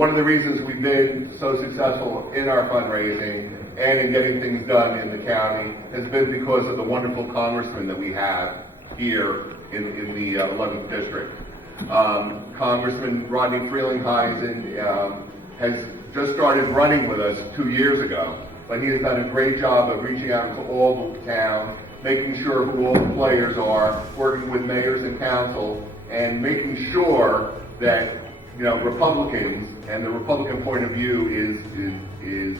one of the reasons we've been so successful in our fundraising and in getting things done in the county has been because of the wonderful congressmen that we have here in the 11th District. Congressman Rodney Frelinghuysen has just started running with us 2 years ago, but he has done a great job of reaching out to all the town, making sure who all the players are, working with mayors and council, and making sure that Republicans and the Republican point of view is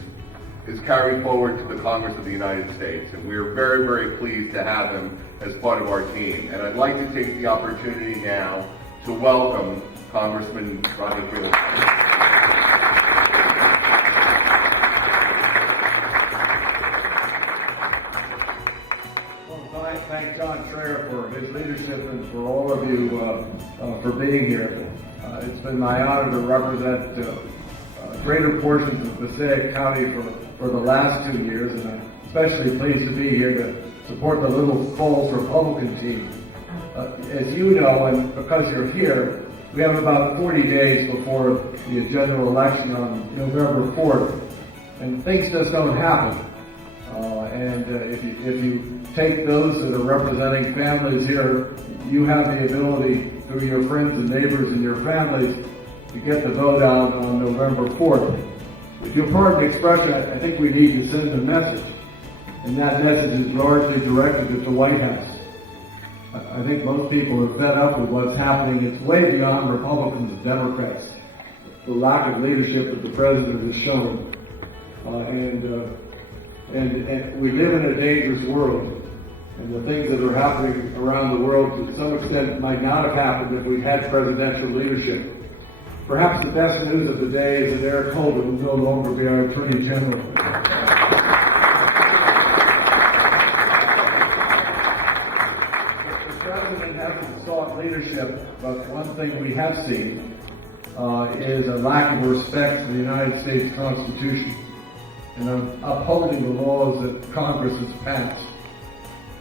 carried forward to the Congress of the United States. And we're very, very pleased to have him as part of our team. And I'd like to take the opportunity now to welcome Congressman Rodney Frelinghuysen. Thank John Schreier for his leadership and for all of you for being here. It's been my honor to represent greater portions of Passaic County for the last 2 years, and I'm especially pleased to be here to support the Little Falls Republican team. As you know, and because you're here, we have about 40 days before the general election on November 4th, and things just don't happen. If you take those that are representing families here, you have the ability through your friends and neighbors and your families to get the vote out on November 4th. If you'll pardon the expression, I think we need to send a message, and that message is largely directed at the White House. I think most people are fed up with what's happening. It's way beyond Republicans and Democrats, the lack of leadership that the president has shown. And we live in a dangerous world, and the things that are happening around the world to some extent might not have happened if we had presidential leadership. Perhaps the best news of the day is that Eric Holder will no longer be our Attorney General. The president hasn't sought leadership, but one thing we have seen is a lack of respect for the United States Constitution and upholding the laws that Congress has passed.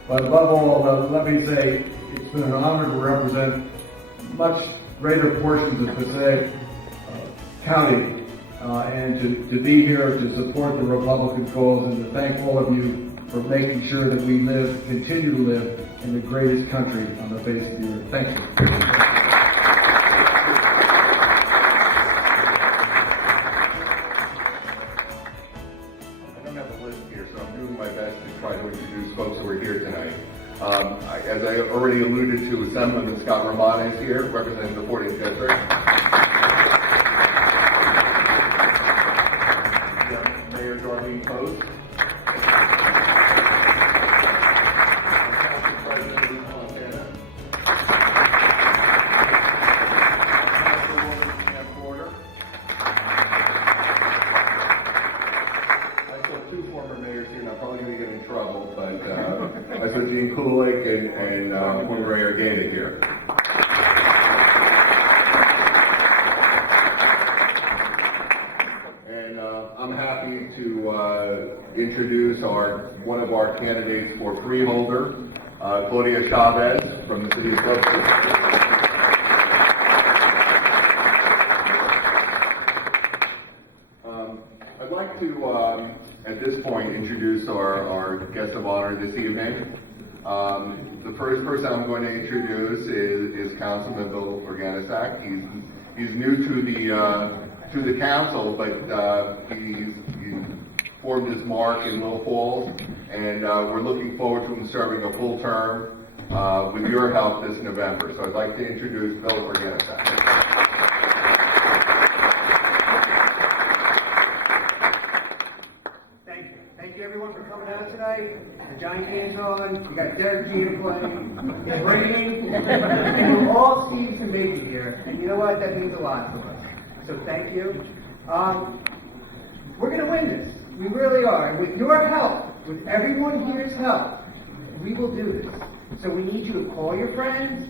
But above all, let me say, it's been an honor to represent much greater portions of Passaic County and to be here to support the Republican cause and to thank all of you for making sure that we continue to live in the greatest country on the face of the earth. Thank you. Folks who are here tonight. As I already alluded to, Assemblyman Scott Romano is here, representing the 40th District. Mayor Darlene Post. Council President Lee Montana. Councilwoman Pam Porter. I saw 2 former mayors here, and I'm probably going to get in trouble, but I saw Gene Kulik and former Mayor Gaeta here. And I'm happy to introduce one of our candidates for freeholder, Claudia Chavez from the city of Brooklyn. I'd like to, at this point, introduce our guest of honor this evening. The first person I'm going to introduce is Councilman Bill Organisak. He's new to the council, but he's formed his mark in Little Falls, and we're looking forward to him serving a full term with your help this November. So I'd like to introduce Bill Organisak. Thank you everyone for coming out tonight. The Giant game's on. We got Derek Jeter playing. It's raining. And you all seem to make it here. And you know what? That means a lot to us. So thank you. We're going to win this. We really are. And with your help, with everyone here's help, we will do this. So we need you to call your friends,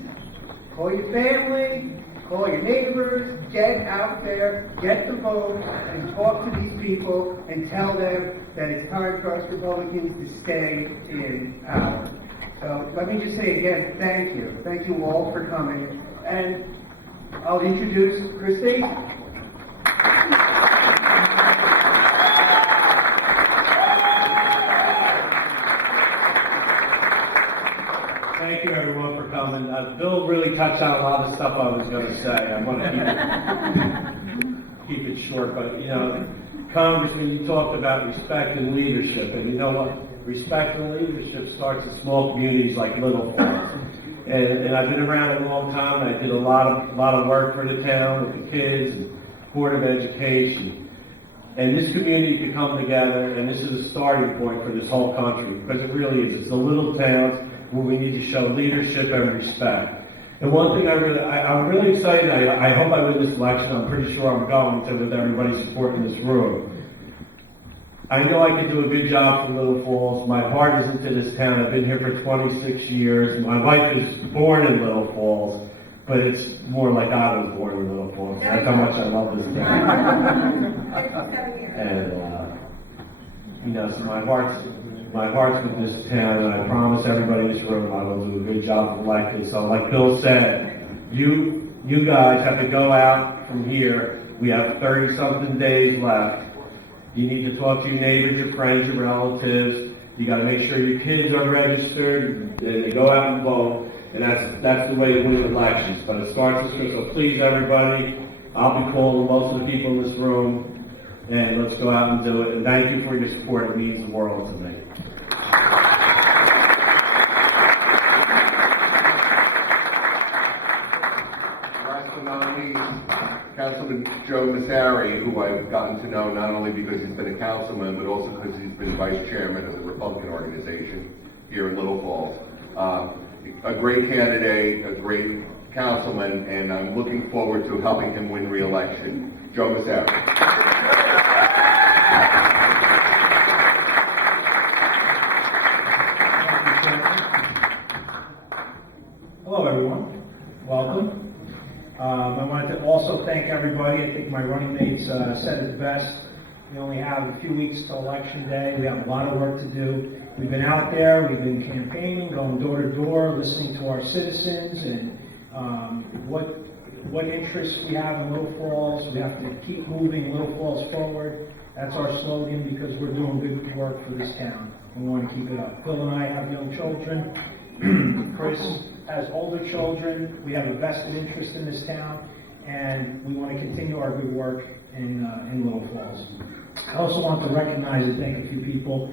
call your family, call your neighbors, get out there, get the vote, and talk to these people and tell them that it's time for us Republicans to stay in power. So let me just say again, thank you. Thank you all for coming. And I'll introduce Christy. Thank you, everyone, for coming. Bill really touched on a lot of stuff I was going to say. I want to keep it short, but Congressman, you talked about respect and leadership, and you know what? Respect and leadership starts in small communities like Little Falls. And I've been around a long time. And I did a lot of work for the town with the kids, and Board of Education. And this community could come together, and this is a starting point for this whole country, because it really is. It's the little towns where we need to show leadership and respect. And one thing I'm really excited. I hope I win this election. I'm pretty sure I'm going to, with everybody's support in this room. I know I can do a good job for Little Falls. My heart is into this town. I've been here for 26 years. My wife is born in Little Falls, but it's more like I was born in Little Falls. That's how much I love this town. And so my heart's with this town, and I promise everybody in this room I will do a good job of electing. So, like Bill said, you guys have to go out from here. We have 30-something days left. You need to talk to your neighbors, your friends, your relatives. You got to make sure your kids are registered, and they go out and vote. And that's the way to win elections. But it starts this year, so please, everybody, I'll be calling most of the people in this room, and let's go out and do it. And thank you for your support. It means the world to me. Last but not least, Councilman Joe Massari, who I've gotten to know not only because he's been a councilman, but also because he's been vice chairman of the Republican organization here in Little Falls. A great candidate, a great councilman, and I'm looking forward to helping him win re-election. Joe Massari. Hello, everyone. Welcome. I wanted to also thank everybody. I think my running mates said it best. We only have a few weeks to Election Day. We have a lot of work to do. We've been out there. We've been campaigning, going door to door, listening to our citizens and what interests we have in Little Falls. We have to keep moving Little Falls forward. That's our slogan, because we're doing good work for this town. We want to keep it up. Bill and I have young children. Chris has older children. We have a vested interest in this town, and we want to continue our good work in Little Falls. I also want to recognize and thank a few people.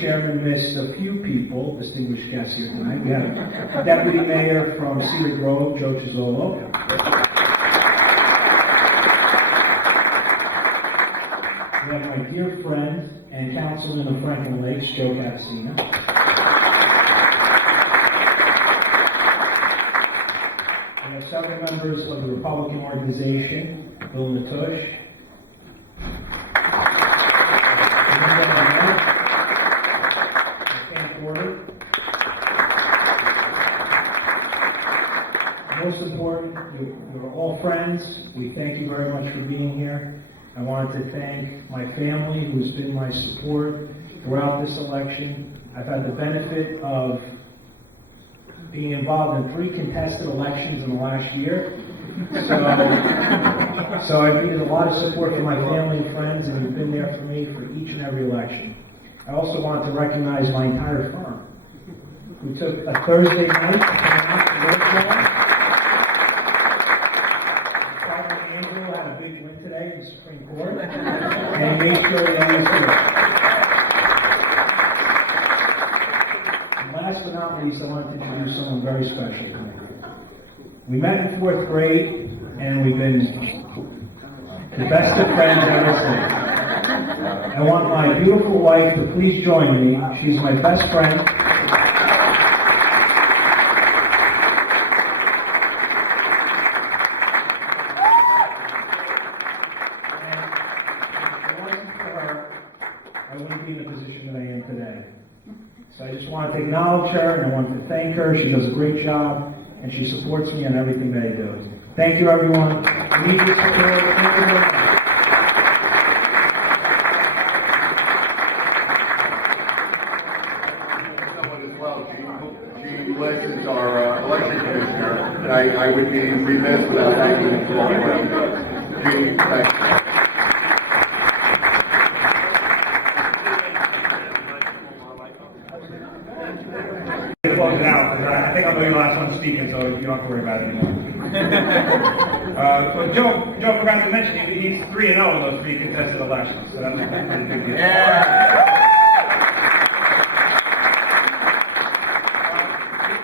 Chairman missed a few people, distinguished guests here tonight. We have Deputy Mayor from Cedar Grove, Joe Chizzolo. We have my dear friend and councilman of Franklin Lakes, Joe Catacina. We have several members of the Republican organization, Bill Natush. Most important, you're all friends. We thank you very much for being here. I wanted to thank my family, who's been my support throughout this election. I've had the benefit of being involved in 3 contested elections in the last year. So I've needed a lot of support from my family and friends, and you've been there for me for each and every election. I also wanted to recognize my entire firm, who took a Thursday night to come out to work for. Andrew had a big win today in the Supreme Court, and he made sure that I was here. And last but not least, I wanted to introduce someone very special to me. We met in 4th grade, and we've been the best of friends ever since. I want my beautiful wife to please join me. She's my best friend. I wouldn't be in the position that I am today. So I just wanted to acknowledge her, and I wanted to thank her. She does a great job, and she supports me on everything that I do. Thank you, everyone. I need your support. Thank you very much. Someone as well, Gene Bliss is our election commissioner, and I would be remiss without thanking him for all the work he does. Gene, thank you. to close it out, because I think I'll be the last one speaking, so you don't have to worry about it anymore. But Joe forgot to mention, he's 3-0 in those 3 contested elections, so that's a pretty big deal.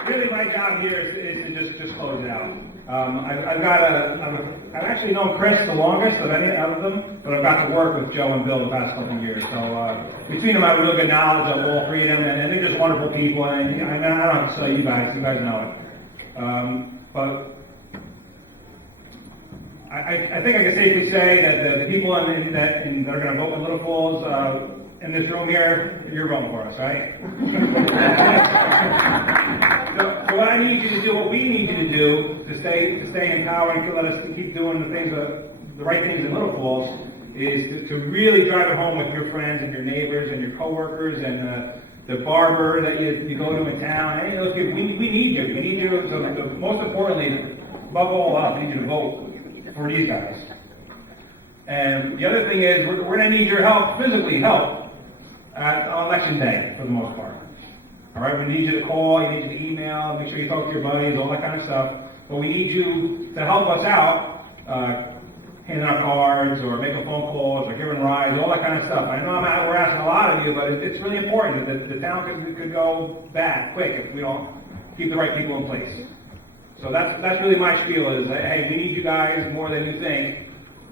Really, my job here is to just close it out. I've actually known Chris the longest of any of them, but I've got to work with Joe and Bill the past couple of years. So between them, I have really good knowledge of all 3 of them, and they're just wonderful people. And I don't have to tell you guys know it. But I think I can safely say that the people that are going to vote in Little Falls in this room here, you're voting for us, right? So what I need you to do, what we need you to do to stay in power and to let us keep doing the right things in Little Falls is to really drive it home with your friends and your neighbors and your coworkers and the barber that you go to in town. Any of those people, we need you. We need you. So most importantly, above all else, we need you to vote for these guys. And the other thing is, we're going to need your help, physically help, on election day for the most part. All right, we need you to call, you need you to email, make sure you talk to your buddies, all that kind of stuff. But we need you to help us out, handing out cards or making phone calls or giving rides, all that kind of stuff. I know we're asking a lot of you, but it's really important that the town could go bad quick if we don't keep the right people in place. So that's really my spiel is, hey, we need you guys more than you think.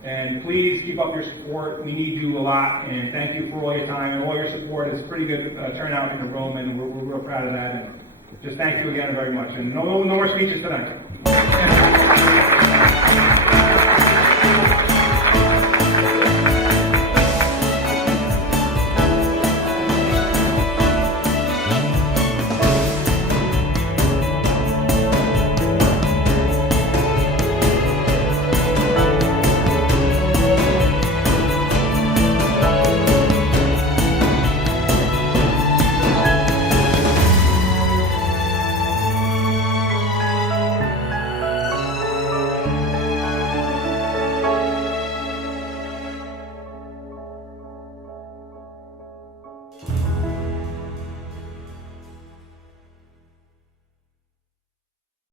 And please keep up your support. We need you a lot, and thank you for all your time and all your support. It's a pretty good turnout in the room, and we're real proud of that. And just thank you again very much. And no more speeches tonight.